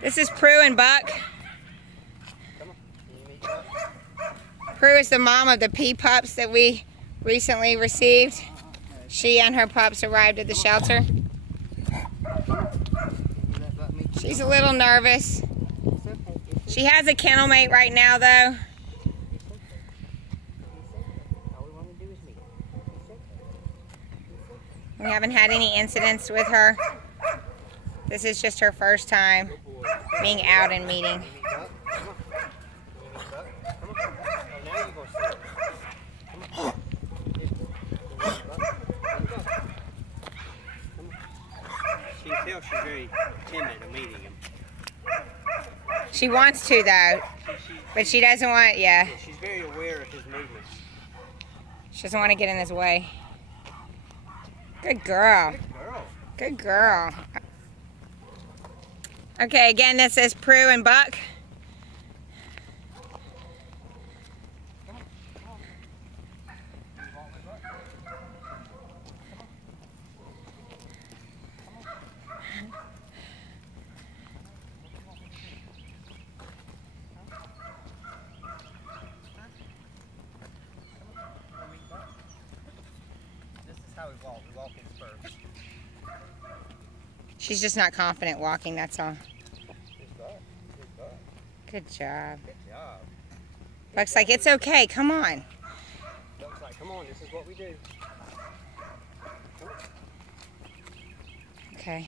This is Prue and Buck. Prue is the mom of the pea pups that we recently received. She and her pups arrived at the shelter. She's a little nervous. She has a kennel mate right now, though. We haven't had any incidents with her. This is just her first time being out and meeting. She can tell she's very timid of meeting him. She wants to, though, but she doesn't want, yeah. She's very aware of his movements. She doesn't want to get in his way. Good girl. Good girl. Okay, again, this is Prue and Buck. This is how we walk. We walk in spurts. She's just not confident walking, that's all. Good job. Good job. Buck's like, it's okay, come on. Buck's like, come on, this is what we do. Come on.